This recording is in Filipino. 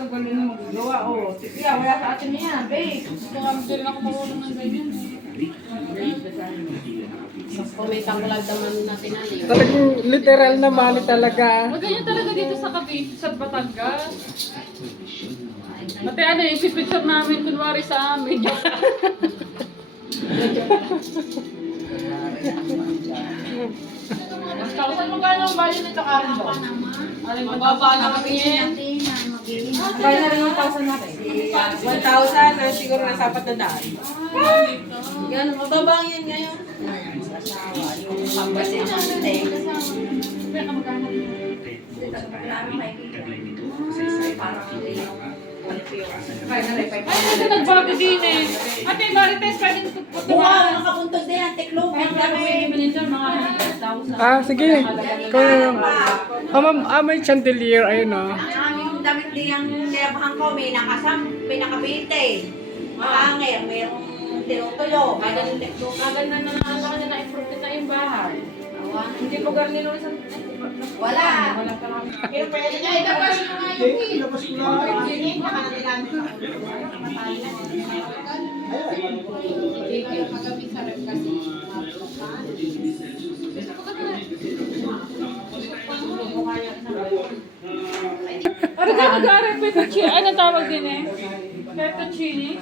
magagaling na magagawa. Oh, yeah, wala sa atin yan, babe. Kaya din ako marunong ng ganyan. Kumita ko lang naman natin na yun. Talagang literal na money talaga. Ganyan talaga dito sa Cavite, sa Batangas. Ate, ano yung picture namin kunwari sa amin. Saan mo gano'n ang value nito karon do? Aling mababa na kami yan. Kaya na rin yung 1,000 natin. 1,000 na siguro na sapat na daan. Yan, mababang yan ngayon. Pagbasin na natin. Ay, hindi nagbago din eh. Ate, Marites, pwede Buka, nakapuntod din ang tiklog. Kaya kami manager, mga 100,000. Sige. Kung, ma'am, may chandelier, ayun o. Ang aming damit diyang nilabahan ko, may nakabite. Mahangir, mayroong tinutulo. Maganda na na-improve na yung bahay. Hindi lugar nilo isang... Wala. Wala pa kami. Pero pwede na ilabas mo nga yung Ano ka mag-aaral fettuccine? Ano tawag din eh? Fettuccine?